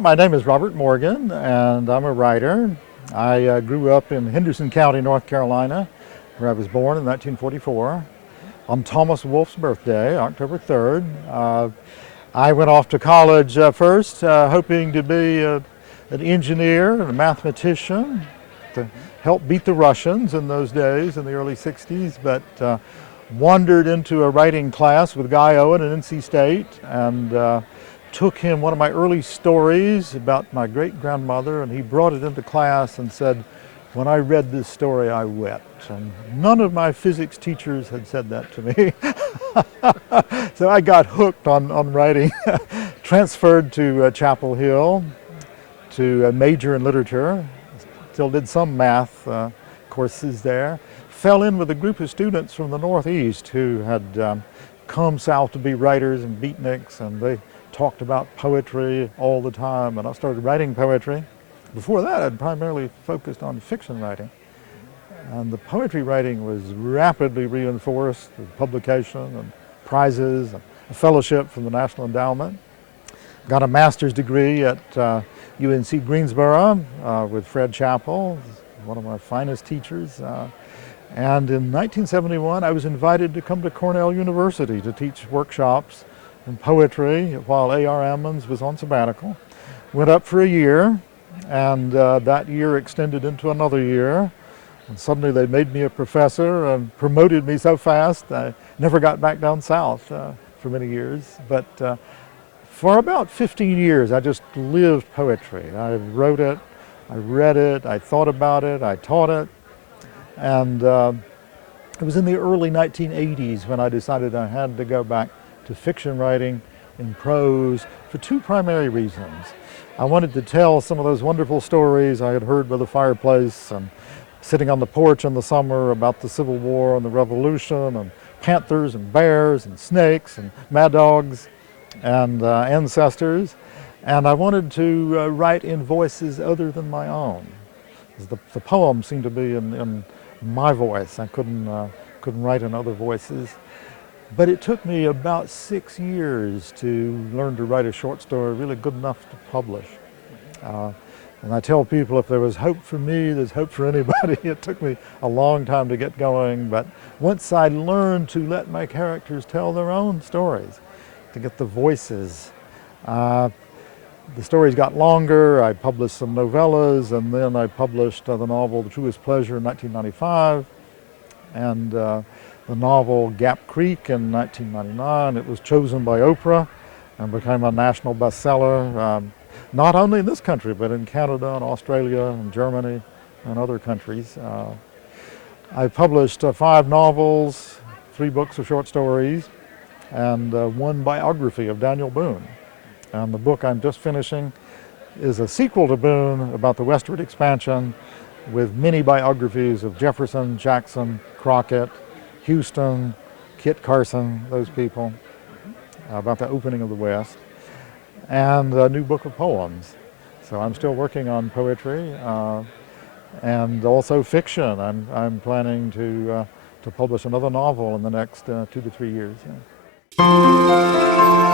My name is Robert Morgan, and I'm a writer. I grew up in Henderson County, North Carolina, where I was born in 1944. On Thomas Wolfe's birthday, October 3rd, I went off to college first, hoping to be an engineer and a mathematician to help beat the Russians in those days, in the early 60s, but wandered into a writing class with Guy Owen at NC State, and took him one of my early stories about my great-grandmother, and he brought it into class and said, "When I read this story, I wept." And none of my physics teachers had said that to me. So I got hooked on writing, transferred to Chapel Hill to major in literature, still did some math courses there, fell in with a group of students from the Northeast who had come south to be writers and beatniks, and they talked about poetry all the time, and I started writing poetry. Before that, I'd primarily focused on fiction writing, and the poetry writing was rapidly reinforced with publication and prizes and a fellowship from the National Endowment. Got a master's degree at UNC Greensboro with Fred Chappell, one of my finest teachers. And in 1971, I was invited to come to Cornell University to teach workshops in poetry while A.R. Ammons was on sabbatical. Went up for a year, and that year extended into another year. And suddenly they made me a professor and promoted me so fast, I never got back down south for many years. But for about 15 years, I just lived poetry. I wrote it, I read it, I thought about it, I taught it. And it was in the early 1980s when I decided I had to go back to fiction writing in prose for two primary reasons. I wanted to tell some of those wonderful stories I had heard by the fireplace and sitting on the porch in the summer about the Civil War and the Revolution and panthers and bears and snakes and mad dogs and ancestors. And I wanted to write in voices other than my own. The poem seemed to be in my voice. I couldn't write in other voices. But it took me about 6 years to learn to write a short story really good enough to publish. And I tell people if there was hope for me, there's hope for anybody. It took me a long time to get going, but once I learned to let my characters tell their own stories, to get the voices, the stories got longer. I published some novellas, and then I published the novel The Truest Pleasure in 1995, and the novel Gap Creek in 1999. It was chosen by Oprah and became a national bestseller, not only in this country, but in Canada and Australia and Germany and other countries. I published 5 novels, 3 books of short stories, and 1 biography of Daniel Boone. And the book I'm just finishing is a sequel to Boone about the westward expansion with many biographies of Jefferson, Jackson, Crockett, Houston, Kit Carson, those people, about the opening of the West, and a new book of poems. So I'm still working on poetry and also fiction. I'm planning to publish another novel in the next 2 to 3 years. Yeah.